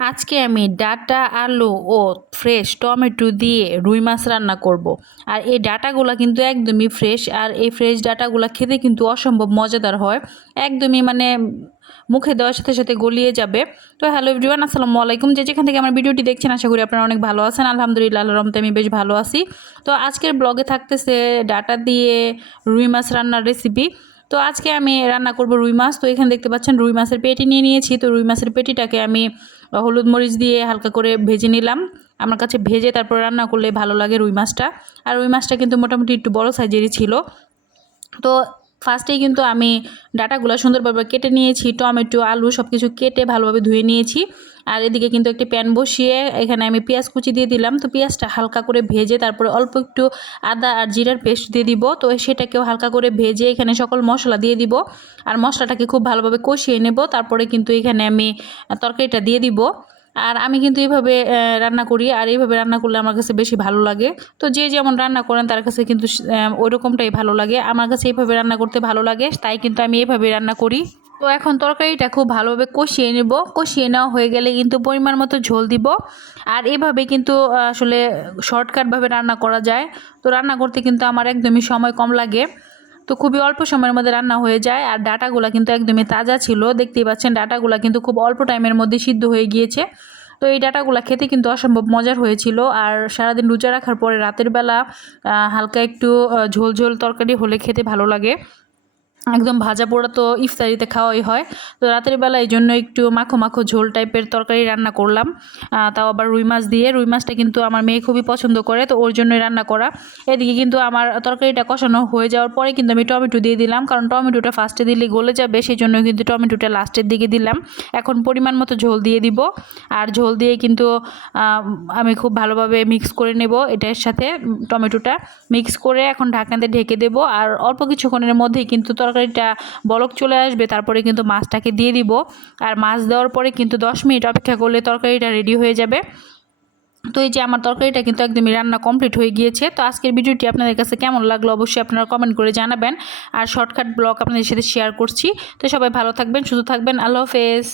আজকে আমি ডাঁটা, আলু ও ফ্রেশ টমেটো দিয়ে রুই মাছ রান্না করব। আর এই ডাঁটাগুলো কিন্তু একদমই ফ্রেশ, আর এই ফ্রেশ ডাঁটাগুলো খেতে কিন্তু অসম্ভব মজাদার হয়। একদমই মানে মুখে দেওয়ার সাথে সাথে গলিয়ে যাবে। তো হ্যালো এভরিওয়ান, আসসালামু আলাইকুম। যে যেখান থেকে আমার ভিডিওটি দেখছেন আশা করি আপনারা অনেক ভালো আছেন। আলহামদুলিল্লাহ, আল্লাহর রহমতে আমি বেশ ভালো আছি। তো আজকের ব্লগে থাকতেছে ডাঁটা দিয়ে রুই মাছ রান্নার রেসিপি। তো আজকে আমি রান্না করব রুই মাছ। তো এখানে দেখতে পাচ্ছেন রুই মাছের পেটি নিয়ে নিয়েছি। তো রুই মাছের পেটিটাকে আমি হলুদ মরিচ দিয়ে হালকা করে ভেজে নিলাম। আমার কাছে ভেজে তারপর রান্না করলে ভালো লাগে রুই মাছটা। আর রুই মাছটা কিন্তু মোটামুটি একটু বড় সাইজেরই ছিল। তো ফার্স্টেই কিন্তু আমি ডাঁটাগুলো সুন্দরভাবে কেটে নিয়েছি, টমেটো আলু সব কিছু কেটে ভালোভাবে ধুয়ে নিয়েছি। আর এদিকে কিন্তু একটি প্যান বসিয়ে এখানে আমি পেঁয়াজ কুচি দিয়ে দিলাম। তো পেঁয়াজটা হালকা করে ভেজে তারপরে অল্প একটু আদা আর জিরার পেস্ট দিয়ে দিব। তো সেটাকেও হালকা করে ভেজে এখানে সকল মশলা দিয়ে দিব। আর মশলাটাকে খুব ভালোভাবে কষিয়ে নেব। তারপরে কিন্তু এখানে আমি তরকারিটা দিয়ে দিব। আর আমি কিন্তু এইভাবে রান্না করি, আর এইভাবে রান্না করলে আমার কাছে বেশি ভালো লাগে। তো যে যেমন রান্না করেন তার কাছে কিন্তু ওই রকমটাই ভালো লাগে। আমার কাছে এইভাবে রান্না করতে ভালো লাগে, তাই কিন্তু আমি এইভাবে রান্না করি। তো এখন তরকারিটা খুব ভালোভাবে কষিয়ে নেব। কষিয়ে নেওয়া হয়ে গেলে কিন্তু পরিমাণ মতো ঝোল দিব। আর এভাবে কিন্তু আসলে শর্টকাটভাবে রান্না করা যায়। তো রান্না করতে কিন্তু আমার একদমই সময় কম লাগে। তো খুবই অল্প সময়ের মধ্যে রান্না হয়ে যায়। আর ডাঁটাগুলো কিন্তু একদমই তাজা ছিল, দেখতেই পাচ্ছেন ডাঁটাগুলো কিন্তু খুব অল্প টাইমের মধ্যে সিদ্ধ হয়ে গিয়েছে। তো এই ডাঁটাগুলো খেতে কিন্তু অসম্ভব মজার হয়েছিল। আর সারাদিন রোজা রাখার পরে রাতের বেলা হালকা একটু ঝোল ঝোল তরকারি হলে খেতে ভালো লাগে। একদম ভাজা পোড়া তো ইফতারিতে খাওয়াই হয়। তো রাতের বেলা এই জন্য একটু মাখো মাখো ঝোল টাইপের তরকারি রান্না করলাম, তাও আবার রুই মাছ দিয়ে। রুই মাছটা কিন্তু আমার মেয়ে খুবই পছন্দ করে, তো ওর জন্যই রান্না করা। এদিকে কিন্তু আমার তরকারিটা কষানো হয়ে যাওয়ার পরে কিন্তু আমি টমেটো দিয়ে দিলাম, কারণ টমেটোটা ফার্স্টে দিলে গলে যাবে, সেই জন্য কিন্তু টমেটোটা লাস্টের দিকে দিলাম। এখন পরিমাণ মতো ঝোল দিয়ে দিব। আর ঝোল দিয়ে কিন্তু আমি খুব ভালোভাবে মিক্স করে নেব এটার সাথে। টমেটোটা মিক্স করে এখন ঢাকনাতে ঢেকে দেব। আর অল্প কিছুক্ষণের মধ্যেই কিন্তু তরকারিটা বলক চলে আসবে, তারপরে কিন্তু মাছটাকে দিয়ে দিব। আর মাছ দেওয়ার পরে কিন্তু 10 মিনিট অপেক্ষা করলে তরকারিটা রেডি হয়ে যাবে। তো এই যে আমার তরকারিটা কিন্তু একদমই রান্না কমপ্লিট হয়ে গিয়েছে। তো আজকের ভিডিওটি আপনাদের কাছে কেমন লাগলো অবশ্যই আপনারা কমেন্ট করে জানাবেন। আর শর্টকাট ব্লগ আপনাদের সাথে শেয়ার করছি। তো সবাই ভালো থাকবেন, সুস্থ থাকবেন। আল্লাহ হাফেজ।